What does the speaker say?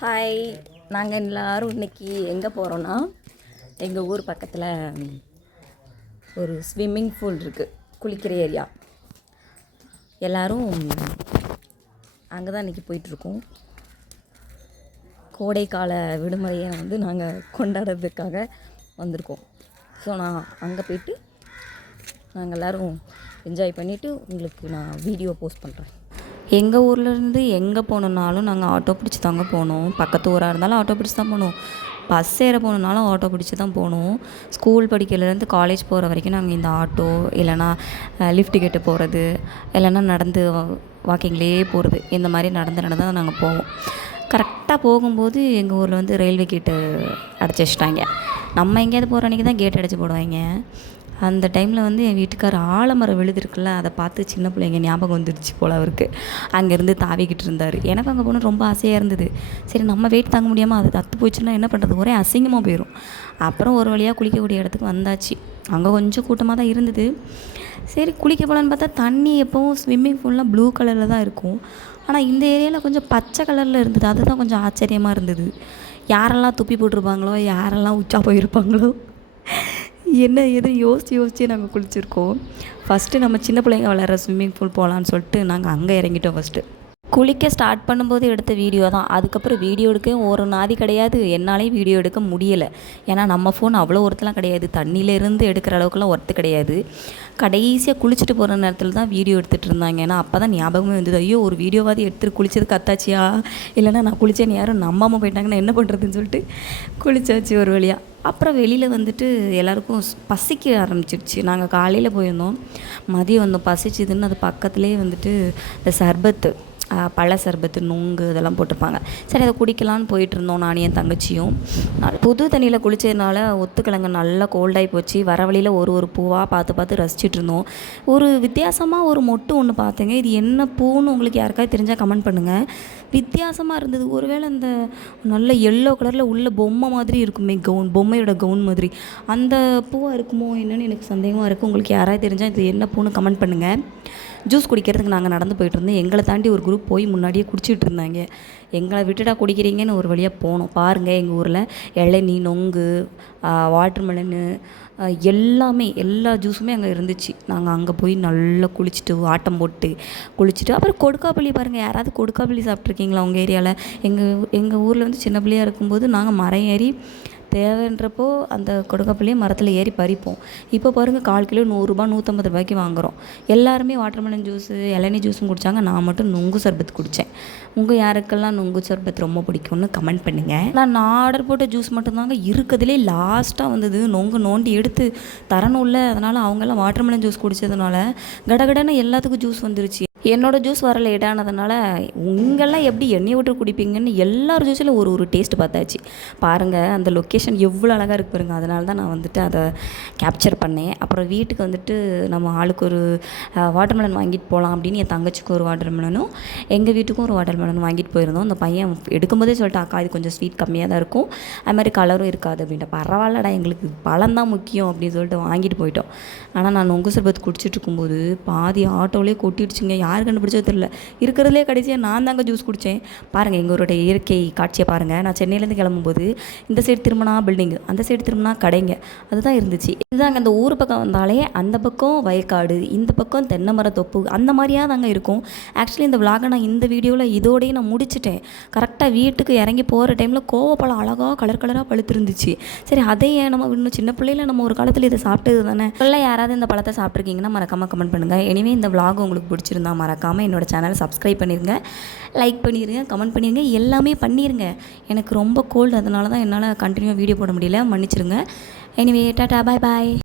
Hi, நாங்கள் எல்லோரும் இன்றைக்கி எங்கே போகிறோன்னா, எங்கள் ஊர் பக்கத்தில் ஒரு ஸ்விம்மிங் பூல் இருக்குது, குளிக்கிற ஏரியா. எல்லோரும் அங்கே தான் இன்றைக்கி போயிட்டுருக்கோம். கோடைக்கால விடுமுறையை நாங்கள் கொண்டாடுறதுக்காக வந்திருக்கோம். ஸோ நான் அங்கே போயிட்டு நாங்கள் எல்லோரும் என்ஜாய் பண்ணிவிட்டு உங்களுக்கு நான் வீடியோ போஸ்ட் பண்ணுறேன். எங்கள் ஊர்லேருந்து எங்கே போகணுன்னாலும் நாங்கள் ஆட்டோ பிடிச்சி தாங்க போகணும். பக்கத்து ஊராக இருந்தாலும் ஆட்டோ பிடிச்சி தான் போகணும். பஸ் ஏற போகணுன்னாலும் ஆட்டோ பிடிச்சி தான் போகணும். ஸ்கூல் படிக்கிறதுலேருந்து காலேஜ் போகிற வரைக்கும் நாங்கள் இந்த ஆட்டோ இல்லைனா லிஃப்ட் கேட்டு போகிறது, இல்லைனா நடந்து வாக்கிங்லேயே போகிறது, இந்த மாதிரி நடந்து தான் நாங்கள் போவோம். கரெக்டாக போகும்போது எங்கள் ஊரில் ரயில்வே கேட்டு அடைச்சி வச்சிட்டாங்க. நம்ம எங்கேயாவது போகிற அன்றைக்கி தான் கேட் அடைச்சி போடுவாங்க. அந்த டைமில் என் வீட்டுக்கார் ஆலமரம் விழுதுருக்குல்ல, அதை பார்த்து சின்ன பிள்ளைங்க ஞாபகம் வந்துடுச்சு போல் அவருக்கு. அங்கேருந்து தாவிக்கிட்டு இருந்தார். எனக்கு அங்கே போகணும் ரொம்ப ஆசையாக இருந்தது. சரி, நம்ம வெயிட் தாங்க முடியாமல் அது தத்து போச்சுன்னா என்ன பண்ணுறது, ஒரே அசிங்கமாக போயிடும். அப்புறம் ஒரு வழியாக குளிக்கக்கூடிய இடத்துக்கு வந்தாச்சு. அங்கே கொஞ்சம் கூட்டமாக தான் இருந்தது. சரி, குளிக்க போகலான்னு பார்த்தா தண்ணி எப்போவும் ஸ்விம்மிங் பூல்லாம் ப்ளூ கலரில் தான் இருக்கும். ஆனால் இந்த ஏரியாவில் கொஞ்சம் பச்சை கலரில் இருந்தது. அதுதான் கொஞ்சம் ஆச்சரியமாக இருந்தது. யாரெல்லாம் துப்பி போட்டிருப்பாங்களோ, யாரெல்லாம் உச்சா போயிருப்பாங்களோ, என்ன எதுவும் யோசித்து நாங்கள் குளிச்சிருக்கோம். ஃபஸ்ட்டு நம்ம சின்ன பிள்ளைங்க விளையாடுற ஸ்விம்மிங் பூல் போகலான்னு சொல்லிட்டு நாங்கள் அங்கே இறங்கிட்டோம். ஃபஸ்ட்டு குளிக்க ஸ்டார்ட் பண்ணும்போது எடுத்த வீடியோ தான். அதுக்கப்புறம் வீடியோ எடுக்க ஒரு நாதி கிடையாது. என்னாலையும் வீடியோ எடுக்க முடியலை. ஏன்னா நம்ம ஃபோன் அவ்வளோ ஒருத்தலாம் கிடையாது. தண்ணியிலேருந்து எடுக்கிற அளவுக்குலாம் ஒர்த்து கிடையாது. கடைசியாக குளிச்சுட்டு போகிற நேரத்தில் தான் வீடியோ எடுத்துகிட்டு இருந்தாங்க. ஏன்னா அப்போ தான் ஞாபகமே வந்தது, ஐயோ ஒரு வீடியோவாது எடுத்துகிட்டு குளிச்சது கத்தாச்சியா, இல்லைனா நான் குளித்தேன்னு யாரும் நம்பாமல் போயிட்டாங்கன்னா என்ன பண்ணுறதுன்னு சொல்லிட்டு குளிச்சாச்சு ஒரு வழியாக. அப்புறம் வெளியில் எல்லாேருக்கும் பசிக்க ஆரம்பிச்சிடுச்சு. நாங்கள் காலையில் போயிருந்தோம், மதியம் வந்தோம். பசிச்சுதுன்னு அது பக்கத்துலேயே இந்த சர்பத்து, பழ சர்பத்து, நுங்கு இதெல்லாம் போட்டுப்பாங்க. சரி, அதை குடிக்கலான்னு போயிட்டுருந்தோம் நானும் என் தங்கச்சியும். புது தண்ணியில் குளித்ததுனால ஒத்துக்கிழங்கு நல்லா கோல்டாகி போச்சு. வர வழியில் ஒரு பூவாக பார்த்து ரசிச்சுட்டு இருந்தோம். ஒரு வித்தியாசமாக ஒரு மொட்டு ஒன்று பார்த்தேங்க. இது என்ன பூன்னு உங்களுக்கு யாருக்காவது தெரிஞ்சால் கமெண்ட் பண்ணுங்கள். வித்தியாசமாக இருந்தது. ஒருவேளை இந்த நல்ல எல்லோ கலரில் உள்ள பொம்மை மாதிரி இருக்குமே, கவுன், பொம்மையோட கவுன் மாதிரி, அந்த பூவாக இருக்குமோ என்னன்னு எனக்கு சந்தேகமாக இருக்குது. உங்களுக்கு யாராவது தெரிஞ்சால் இது என்ன பூன்னு கமெண்ட் பண்ணுங்கள். ஜூஸ் குடிக்கிறதுக்கு நாங்கள் நடந்து போயிட்டுருந்தோம். எங்களை தாண்டி ஒரு குரூப் போய் முன்னாடியே குடிச்சிட்டு இருந்தாங்க. எங்களை விட்டுட்டா குடிக்கிறீங்கன்னு ஒரு வழியாக போனோம். பாருங்கள், எங்கள் ஊரில் இளநீ, நொங்கு, வாட்டர்மெலனு, எல்லாமே எல்லா ஜூஸுமே அங்கே இருந்துச்சு. நாங்கள் அங்கே போய் நல்லா குளிச்சுட்டு ஆட்டம் போட்டு குளிச்சுட்டு அப்புறம் கொடுக்காப்புளி பாருங்கள். யாராவது கொடுக்காப்புளி சாப்பிட்ருக்கீங்களா உங்கள் ஏரியாவில்? எங்கள் ஊரில் சின்ன பிள்ளையாக இருக்கும்போது நாங்கள் மரம் ஏறி தேவைன்றப்போ அந்த கொடுக்காப்புளியே மரத்தில் ஏறி பறிப்போம். இப்போ பாருங்கள், 1/4 கிலோ 100 ரூபா 150 ரூபாய்க்கு வாங்குகிறோம். எல்லாருமே வாட்டர்மெலன் ஜூஸு, இளநீ ஜூஸும் குடித்தாங்க. நான் மட்டும் நொங்கு சர்பத் குடித்தேன். உங்கள் யாருக்கெல்லாம் நொங்கு சர்பத் ரொம்ப பிடிக்கும்னு கமெண்ட் பண்ணுங்கள். நான் ஆர்டர் போட்ட ஜூஸ் மட்டும்தாங்க இருக்கிறதுலே லாஸ்ட்டாக வந்தது. நொங்கு நோண்டி எடுத்து தரணும்ல, அதனால் அவங்கெல்லாம் வாட்டர்மெலன் ஜூஸ் குடித்ததுனால கடகடன்னு எல்லாத்துக்கும் ஜூஸ் வந்துருச்சு. என்னோடய ஜூஸ் வர லேட்டானதுனால உங்கெல்லாம் எப்படி எண்ணெய் விட்டு குடிப்பீங்கன்னு எல்லார் ஜூஸில் ஒரு டேஸ்ட் பார்த்தாச்சு. பாருங்கள், அந்த லொக்கேஷன் எவ்வளோ அழகாக இருக்கு பாருங்கள். அதனால தான் நான் அதை கேப்சர் பண்ணேன். அப்புறம் வீட்டுக்கு நம்ம ஆளுக்கு ஒரு வாட்டர்மெலன் வாங்கிட்டு போகலாம் அப்படின்னு என் தங்கச்சிக்கு ஒரு வாட்டர்மெலனும் எங்கள் வீட்டுக்கும் ஒரு வாட்டர்மெலன் வாங்கிட்டு போயிருந்தோம். அந்த பையன் எடுக்கும்போதே சொல்லிட்டு, அக்கா இது கொஞ்சம் ஸ்வீட் கம்மியாக தான் இருக்கும், அது மாதிரி கலரும் இருக்காது அப்படின்ட்டு. பரவாயில்லடா, எங்களுக்கு பழம் தான் முக்கியம் அப்படின்னு சொல்லிட்டு வாங்கிட்டு போயிட்டோம். ஆனால் நான் நொங்கு சர்பத் குடிச்சிட்டு இருக்கும்போது பாதி ஆட்டோவிலே கொட்டிடுச்சுங்க. யார் கண்டுபிடிச்சோ தெரியல. இருக்கிறதுலே கடைசியாக நான் தாங்க ஜூஸ் குடித்தேன். பாருங்கள், எங்களுடைய இயற்கை காட்சியை பாருங்கள். நான் சென்னையிலேருந்து கிளம்பும்போது இந்த சைடு திரும்பினா பில்டிங்கு, அந்த சைடு திரும்பினா கடைங்க, அதுதான் இருந்துச்சு. இதுதாங்க அந்த ஊர் பக்கம் வந்தாலே அந்த பக்கம் வயக்காடு, இந்த பக்கம் தென்னை மர தொப்பு, அந்த மாதிரியாக தாங்க இருக்கும். ஆக்சுவலி இந்த விளாகை நான் இந்த வீடியோவில் இதோடையே நான் முடிச்சிட்டேன். கரெக்டாக வீட்டுக்கு இறங்கி போகிற டைமில் கோவப்பழம் அழகாக கலராக பழுத்துருந்துச்சு. சரி, அதை ஏன் நம்ம இன்னும் சின்ன பிள்ளையில நம்ம ஒரு காலத்தில் இதை சாப்பிட்டது தானே. இல்லை, யாராவது இந்த பழத்தை சாப்பிட்ருக்கீங்கன்னா மறக்காமல் கமெண்ட் பண்ணுங்கள். எனிவே இந்த விளாக் உங்களுக்கு பிடிச்சிருந்தா மறக்காமல் என்னோடய சேனலை சப்ஸ்கிரைப் பண்ணிடுங்க, லைக் பண்ணிடுங்க, கமெண்ட் பண்ணிடுங்க, எல்லாமே பண்ணிடுங்க. எனக்கு ரொம்ப கோல்டு, அதனால தான் என்னால் கண்டினியூவாக வீடியோ போட முடியல, மன்னிச்சிருங்க. எனிவே, டாடா, பாய் பாய்.